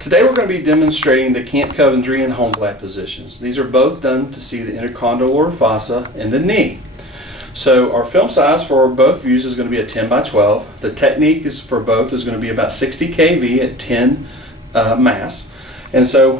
Today we're going to be demonstrating the Camp Coventry and Holmblad positions. These are both done to see the intercondylar fossa in the knee. So our film size for both views is going to be a 10 by 12. The technique is for both is going to be about 60 kV at 10 mass. And so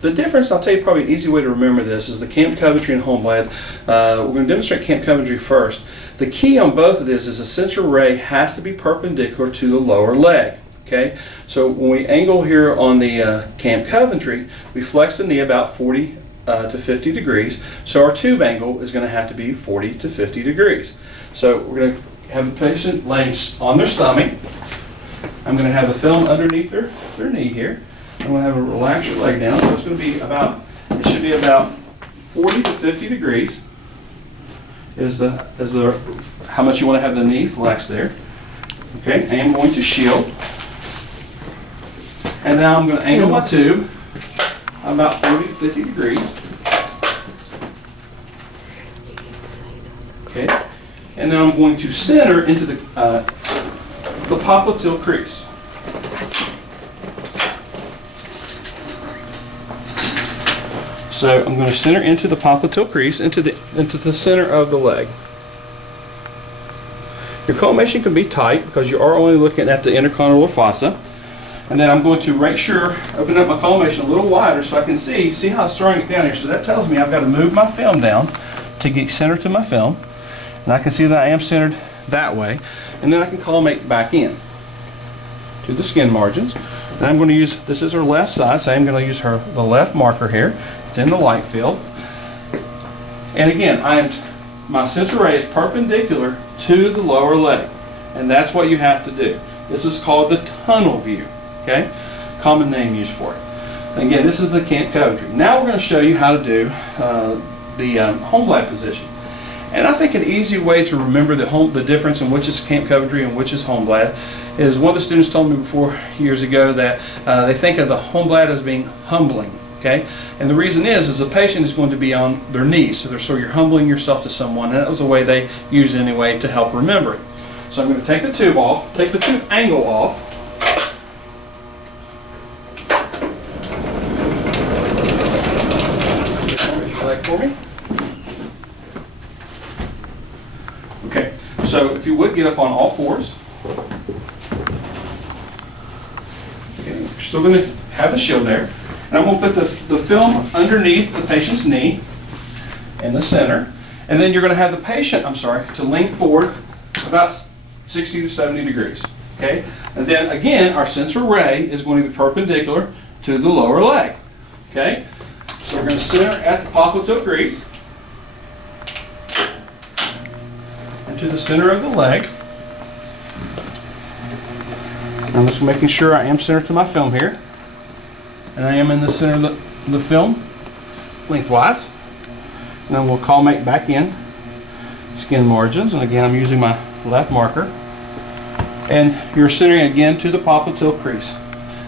the difference, I'll tell you probably an easy way to remember this, is the Camp Coventry and Holmblad. We're going to demonstrate Camp Coventry first. The key on both of this is the central ray has to be perpendicular to the lower leg. Okay, so when we angle here on the Camp Coventry, we flex the knee about 40 to 50 degrees. So our tube angle is going to have to be 40 to 50 degrees. So we're going to have the patient laying on their stomach. I'm going to have the film underneath their knee here. I'm going to have a relax your leg down. So it's going to be about, it should be about 40 to 50 degrees is the how much you want to have the knee flex there. Okay, I am going to shield. And now I'm going to angle my tube about 40 to 50 degrees. Okay, and then I'm going to center into the popliteal crease. So I'm going to center into the popliteal crease, into the center of the leg. Your collimation can be tight because you are only looking at the intercondylar fossa. And then I'm going to make sure, open up my collimation a little wider so I can see how it's throwing it down here. So that tells me I've got to move my film down to get centered to my film. And I can see that I am centered that way. And then I can collimate back in to the skin margins. And I'm going to use, this is her left side, so I'm going to use the left marker here. It's in the light field. And again, my central ray is perpendicular to the lower leg. And that's what you have to do. This is called the tunnel view. Okay, common name used for it. Again, this is the Camp Coventry. Now we're going to show you how to do the Holmblad position. And I think an easy way to remember the difference in which is Camp Coventry and which is Holmblad is one of the students told me before years ago that they think of the Holmblad as being humbling. Okay, and the reason is the patient is going to be on their knees, so you're humbling yourself to someone, and that was the way they used it anyway to help remember it. So I'm going to take the tube off, take the tube angle off. For me. Okay, so if you would get up on all fours. Okay, we're still going to have the shield there. And I'm going to put the film underneath the patient's knee in the center. And then you're going to have the patient, to lean forward about 60 to 70 degrees. Okay, and then again, our central ray is going to be perpendicular to the lower leg. Okay. So we're going to center at the popliteal crease and to the center of the leg. I'm just making sure I am centered to my film here. And I am in the center of the film lengthwise. And then we'll collimate back in skin margins. And again, I'm using my left marker. And you're centering again to the popliteal crease.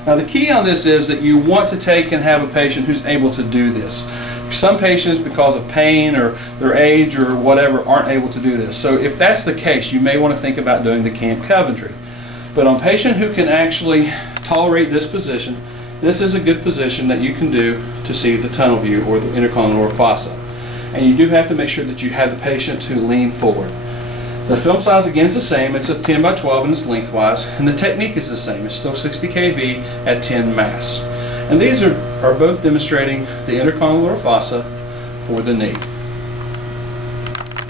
Now the key on this is that you want to take and have a patient who's able to do this. Some patients, because of pain or their age or whatever, aren't able to do this. So if that's the case, you may want to think about doing the Camp Coventry. But on a patient who can actually tolerate this position, this is a good position that you can do to see the tunnel view or the intercondylar fossa. And you do have to make sure that you have the patient to lean forward. The film size again is the same. It's a 10 by 12 and it's lengthwise, and the technique is the same. It's still 60 kV at 10 mass. And these are both demonstrating the intercondylar fossa for the knee.